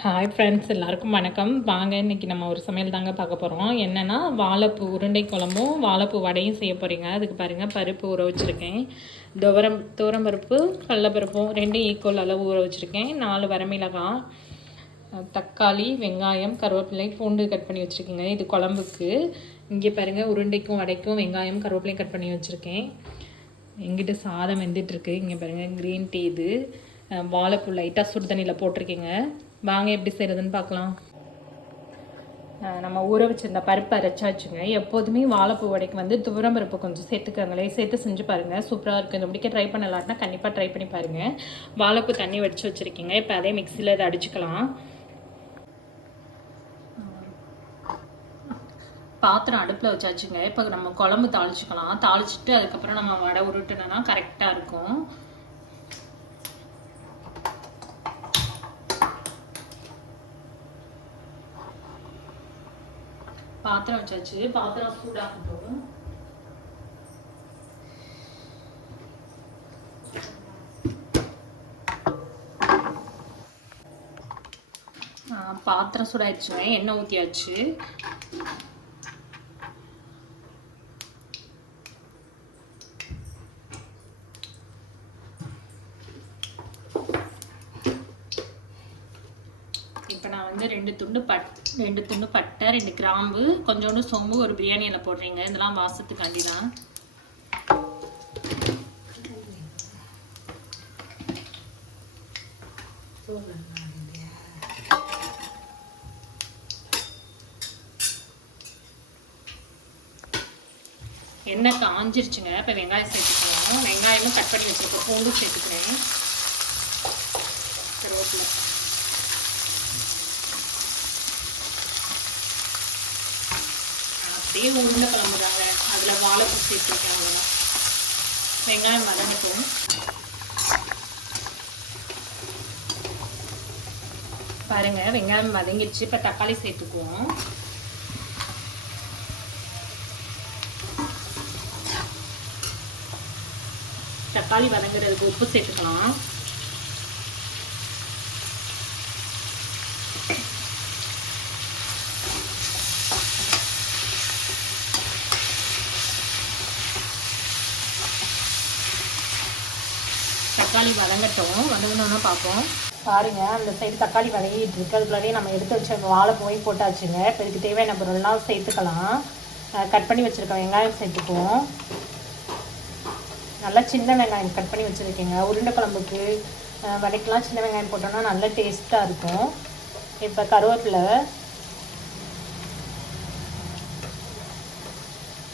Hi friends, எல்லாருக்கும் வணக்கம். வாங்க, இன்றைக்கி நம்ம ஒரு சமையல் தாங்க பார்க்க போகிறோம். என்னென்னா வாழைப்பூ உருண்டை குழம்பும் வாழைப்பூ வடையும் செய்ய போகிறீங்க. அதுக்கு பாருங்கள், பருப்பு ஊற வச்சுருக்கேன். துவரம்பருப்பு கடலப்பருப்பும் ரெண்டும் ஈக்குவல் அளவு ஊற வச்சுருக்கேன். 4 வரமிளகாய், தக்காளி, வெங்காயம், கருவேப்பிலை, பூண்டு கட் பண்ணி வச்சுருக்கேங்க. இது குழம்புக்கு. இங்கே பாருங்கள், உருண்டைக்கும் வடைக்கும் வெங்காயம் கருவேப்பிலையும் கட் பண்ணி வச்சுருக்கேன். எங்கிட்ட சாதம் வெந்துட்டுருக்கு. இங்கே பாருங்கள், க்ரீன் டீ. இது வாழைப்பூ லைட்டாக சுடு தண்ணியில் போட்டிருக்கேங்க. வாங்க எப்படி செய்கிறதுன்னு பார்க்கலாம். நம்ம ஊற வச்சுருந்த பருப்பு அரைச்சாச்சுங்க. எப்போதுமே வாழைப்பூ வடைக்கு துவரம்பருப்பு கொஞ்சம் சேர்த்துக்கங்களே, சேர்த்து செஞ்சு பாருங்கள், சூப்பராக இருக்குது. இந்த முடிக்க ட்ரை பண்ணலான்னா கண்டிப்பாக ட்ரை பண்ணி பாருங்கள். வாழைப்பூ தண்ணி வடித்து வச்சுருக்கீங்க. இப்போ அதே மிக்சியில் இதை அடிச்சுக்கலாம். பாத்திரம் அடுப்பில் வச்சாச்சுங்க. இப்போ நம்ம குழம்பு தாளிச்சுக்கலாம். தாளிச்சுட்டு அதுக்கப்புறம் நம்ம வடை உருட்டுனோன்னா கரெக்டாக இருக்கும். பாத்திரம் வச்சாச்சு. பாத்திரம் சூடாகட்டும். பாத்திரம் சூடாயிடுச்சுங்க. எண்ணெய் ஊற்றியாச்சு. இப்போ நான் 2 துண்டு பட்டை, 2 கிராம்பு, கொஞ்சோண்டு சோம்பு, ஒரு பிரியாணி இலை போடுறீங்க. இதெல்லாம் வாசத்துக்காண்டி தான். எண்ணெய் காஞ்சிருச்சுங்க. இப்போ வெங்காயம் சேர்த்துக்கலாம். வெங்காயமும் கட் பண்ணி வச்சுருக்கோம். பூண்டு சேர்த்துக்கிறேன். கருவேப்பிலை, அப்படியே உருண்டை குழம்பு தாங்க. அதில் வாழைப்பூ சேர்த்துருக்கேன். அவ்வளோதான். வெங்காயம் வதங்கட்டும். பாருங்கள், வெங்காயம் வதங்கிடுச்சு. இப்போ தக்காளி சேர்த்துக்குவோம். தக்காளி வதங்குறதுக்கு உப்பு சேர்த்துக்கலாம். தக்காளி வதங்கட்டும். வதங்கினோன்னா பார்ப்போம். பாருங்க, அந்த சைடு தக்காளி வதங்கிட்டு இருக்கு. அதுக்குள்ளாரே நம்ம எடுத்து வச்ச வாழைப்பூவை போட்டாச்சுங்க. இப்போ இதுக்கு தேவையான பொருள்லாம் சேர்த்துக்கலாம். கட் பண்ணி வச்சுருக்கோம். வெங்காயம் சேர்த்துக்குவோம். நல்லா சின்ன வெங்காயம் கட் பண்ணி வச்சுருக்கீங்க. உருண்டை குழம்புக்கு வடைக்கெலாம் சின்ன வெங்காயம் போட்டோம்னா நல்லா டேஸ்ட்டாக இருக்கும். இப்போ கருவேப்பிலை,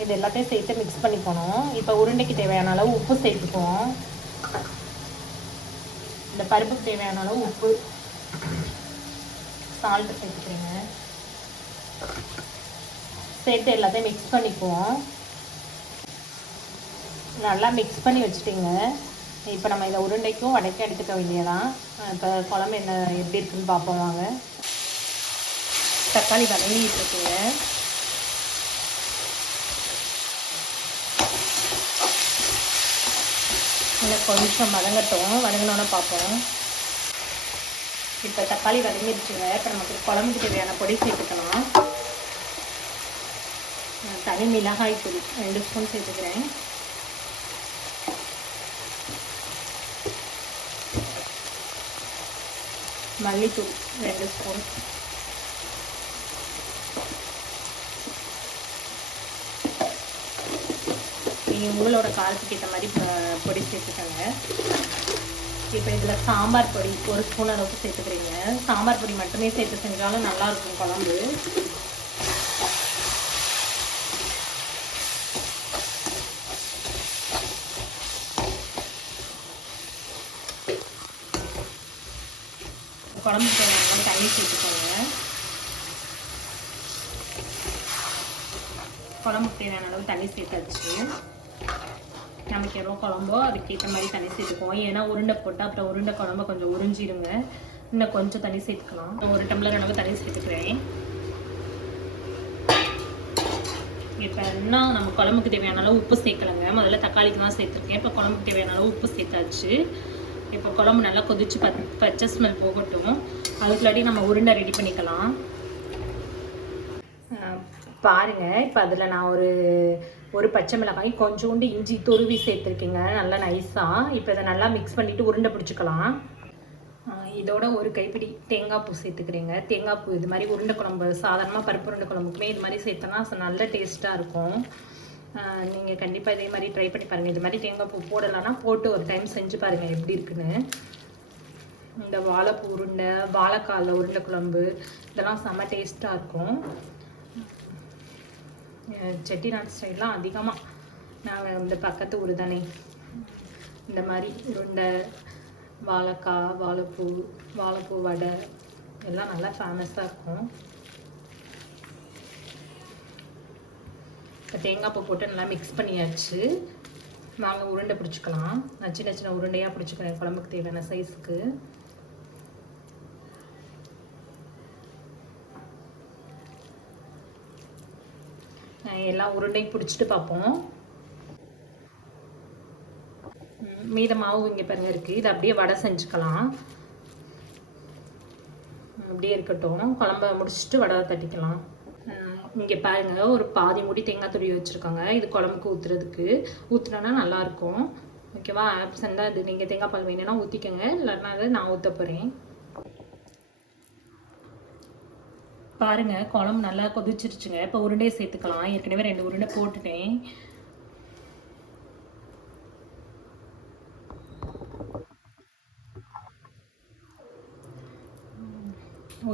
இது எல்லாத்தையும் சேர்த்து மிக்ஸ் பண்ணிக்கணும். இப்போ உருண்டைக்கு தேவையான அளவு உப்பு சேர்த்துக்குவோம். இந்த பருப்புக்கு தேவையான அளவு உப்பு, சால்ட்டு சேர்த்துக்கிறீங்க. சேர்த்து எல்லாத்தையும் மிக்ஸ் பண்ணிக்குவோம். நல்லா மிக்ஸ் பண்ணி வச்சுட்டிங்க. இப்போ நம்ம இதை உருண்டைக்கும் வடைக்கும் எடுத்துக்க வேண்டியதான். இப்போ குழம்பு எப்படி இருக்குன்னு பார்ப்போம் வாங்க. தக்காளி வதங்கிட்டு இருக்குங்க. இன்னும் கொஞ்சம் வதங்கட்டும். வதங்கினோன்னு பார்ப்போம். இப்போ தக்காளி வதங்கிடுச்சுங்க. இப்போ நமக்கு குழம்புக்கு தேவையான பொடி சேர்த்துக்கலாம். தனி மிளகாய் பொடி 2 ஸ்பூன் சேர்த்துக்கிறேன். மல்லித்தூள் 2 ஸ்பூன். நீங்கள் உங்களோட காரத்துக்கு ஏற்ற மாதிரி பொடி சேர்த்துக்கோங்க. இப்போ இதில் சாம்பார் பொடி 1 ஸ்பூன் அளவுக்கு சேர்த்துக்கிறீங்க. சாம்பார் பொடி மட்டுமே சேர்த்து செஞ்சாலும் நல்லாயிருக்கும் குழம்பு. குழம்புக்கு தேவையான தண்ணி சேர்த்துக்கோங்க. குழம்புக்கு தேவையான அளவு தண்ணி சேர்த்தாச்சு. நமக்கு எவ்வளோ குழம்போ அதுக்கேற்ற மாதிரி தண்ணி சேர்த்துக்குவோம். ஏன்னா உருண்டை போட்டால் அப்புறம் உருண்டை குழம்பு கொஞ்சம் உறிஞ்சிடுங்க. இன்னும் கொஞ்சம் தண்ணி சேர்த்துக்கலாம். 1 டம்ளர் அளவு தண்ணி சேர்த்துக்கிறேன். இப்போ இன்னும் நம்ம குழம்புக்கு தேவையான அளவு உப்பு சேர்க்கலைங்க. முதல்ல தக்காளிக்கு தான் சேர்த்துருக்கேன். இப்போ குழம்புக்கு தேவையான அளவு உப்பு சேர்த்தாச்சு. இப்போ குழம்பு நல்லா கொதிச்சு பச்சை ஸ்மெல் போகட்டும். அதுக்குள்ளாட்டி நம்ம உருண்டை ரெடி பண்ணிக்கலாம். பாருங்கள், இப்போ அதில் நான் ஒரு பச்சை மிளகாய், கொஞ்சோண்டு இஞ்சி துருவி சேர்த்துருக்கேங்க, நல்லா நைஸாக. இப்போ இதை நல்லா மிக்ஸ் பண்ணிவிட்டு உருண்டை பிடிச்சிக்கலாம். இதோட ஒரு கைப்பிடி தேங்காய் பூ சேர்த்துக்கிறேங்க. தேங்காய் பூ இது மாதிரி உருண்டை குழம்பு, சாதாரணமாக பருப்பு உருண்டை குழம்புக்குமே இது மாதிரி சேர்த்தோன்னா நல்ல டேஸ்ட்டாக இருக்கும். நீங்கள் கண்டிப்பாக இதே மாதிரி ட்ரை பண்ணி பாருங்கள். இது மாதிரி தேங்காய் பூ போடலைன்னா போட்டு ஒரு டைம் செஞ்சு பாருங்கள் எப்படி இருக்குன்னு. இந்த வாழைப்பூ உருண்டை, வாழைக்காயில் உருண்டை குழம்பு இதெல்லாம் செம்ம டேஸ்ட்டாக இருக்கும். செட்டிநாடு ஸ்டைல்லாம் அதிகமாக நாங்கள் இந்த பக்கத்து ஊர் தானே இந்த மாதிரி உருண்டை, வாழைக்காய், வாழைப்பூ வடை எல்லாம் நல்லா ஃபேமஸாக இருக்கும். இப்போ தேங்காய் பூ போட்டு நல்லா மிக்ஸ் பண்ணியாச்சு. வாங்க உருண்டை பிடிச்சிக்கலாம். நான் சின்ன சின்ன உருண்டையாக பிடிச்சிக்கிறேன் குழம்புக்கு தேவையான சைஸுக்கு. எல்லா உருண்டையும் பிடிச்சிட்டு பார்ப்போம். மீத மாவு இங்கே பாருங்க இருக்குது. இது அப்படியே வடை செஞ்சுக்கலாம். அப்படியே இருக்கட்டும். குழம்ப முடிச்சுட்டு வடை தட்டிக்கலாம். இங்கே பாருங்கள், ஒரு பாதி மூடி தேங்காய் துருவி வச்சுருக்காங்க. இது குழம்புக்கு ஊற்றுறதுக்கு. ஊற்றுனா நல்லாயிருக்கும். ஓகேவா? ஆப்சண்டாக இது நீங்கள் தேங்காய் பால் வேணும்னா ஊற்றிக்கோங்க, இல்லைன்னா நான் ஊற்ற போகிறேன். பாருங்கள், குழம்பு நல்லா கொதிச்சிருச்சுங்க. இப்போ உருண்டையை சேர்த்துக்கலாம். ஏற்கனவே 2 உருண்டை போட்டுட்டேன்.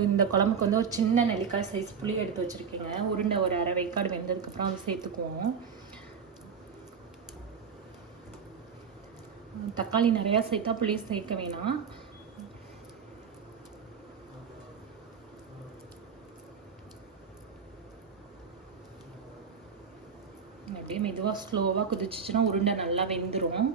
இந்த குழம்புக்கு வந்து ஒரு சின்ன நெல்லிக்காய் சைஸ் புளி எடுத்து வச்சுருக்கேங்க. உருண்டை ஒரு அரை வேக்காடு வெந்ததுக்கப்புறம் அது சேர்த்துக்குவோம். தக்காளி நிறையா சேர்த்தா புளி சேர்க்க வேணாம். அப்படியே மெதுவாக ஸ்லோவாக குதிச்சுன்னா உருண்டை நல்லா வெந்துடும்.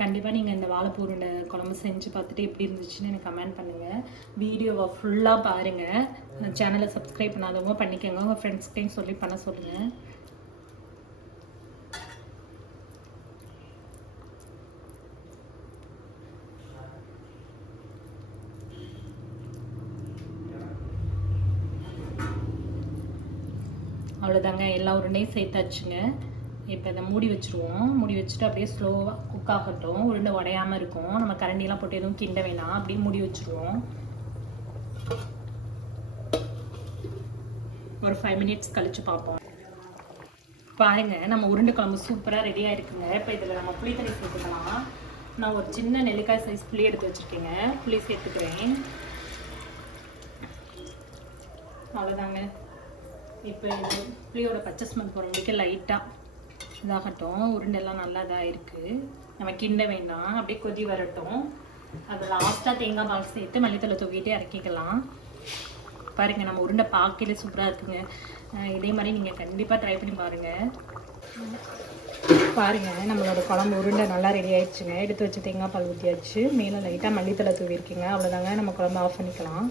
கண்டிப்பாக நீங்கள் இந்த வாழைப்பூ உருண்டை குழம்பு செஞ்சு பார்த்துட்டு எப்படி இருந்துச்சுன்னு எனக்கு கமெண்ட் பண்ணுங்கள். வீடியோவை ஃபுல்லாக பாருங்கள். சேனலை சப்ஸ்கிரைப் பண்ணாதவங்க பண்ணிக்கோங்க. உங்கள் ஃப்ரெண்ட்ஸ்கிட்டையும் சொல்லி பண்ண சொல்லுங்கள். அவ்வளோதாங்க, எல்லா உருண்டையும் சேர்த்தாச்சுங்க. இப்போ இதை மூடி வச்சுருவோம். மூடி வச்சுட்டு அப்படியே ஸ்லோவாக குக் ஆகட்டும். உருண்டை உடையாமல் இருக்கும். நம்ம கரண்டிலாம் போட்டு எதுவும் கிண்ட வேணாம். அப்படியே மூடி வச்சுருவோம். ஒரு 5 மினிட்ஸ் கழித்து பார்ப்போம். பாருங்கள், நம்ம உருண்டை குழம்பு சூப்பராக ரெடியாக இருக்குங்க. இப்போ இதில் நம்ம புளி தண்ணி சேர்த்துக்கலாம். நான் ஒரு சின்ன நெல்லிக்காய் சைஸ் புளி எடுத்து வச்சுருக்கேங்க. புளி சேர்த்துக்கிறேன். அவ்வளோதாங்க. இப்போ இது புளியோட பச்சை ஸ்மெல் போகிற முடிக்க லைட்டாக இதாகட்டும். உருண்டெல்லாம் நல்லா இதாக இருக்குது. நம்ம கிண்ட வேண்டாம். அப்படியே கொதி வரட்டும். அது லாஸ்ட்டாக தேங்காய் பால் சேர்த்து மல்லித்தலை தூக்கிட்டே இறக்கிக்கலாம். பாருங்கள், நம்ம உருண்டை பார்க்கல சூப்பராக இருக்குங்க. இதே மாதிரி நீங்கள் கண்டிப்பாக ட்ரை பண்ணி பாருங்கள். பாருங்கள், நம்மளோட குழம்பு உருண்டை நல்லா ரெடி ஆயிடுச்சுங்க. எடுத்து வச்சு தேங்காய் பால் ஊற்றியாச்சு. மேலே லைட்டாக மல்லித்தலை தூவி இருக்குங்க. அவ்வளோதாங்க, நம்ம குழம்பு ஆஃப் பண்ணிக்கலாம்.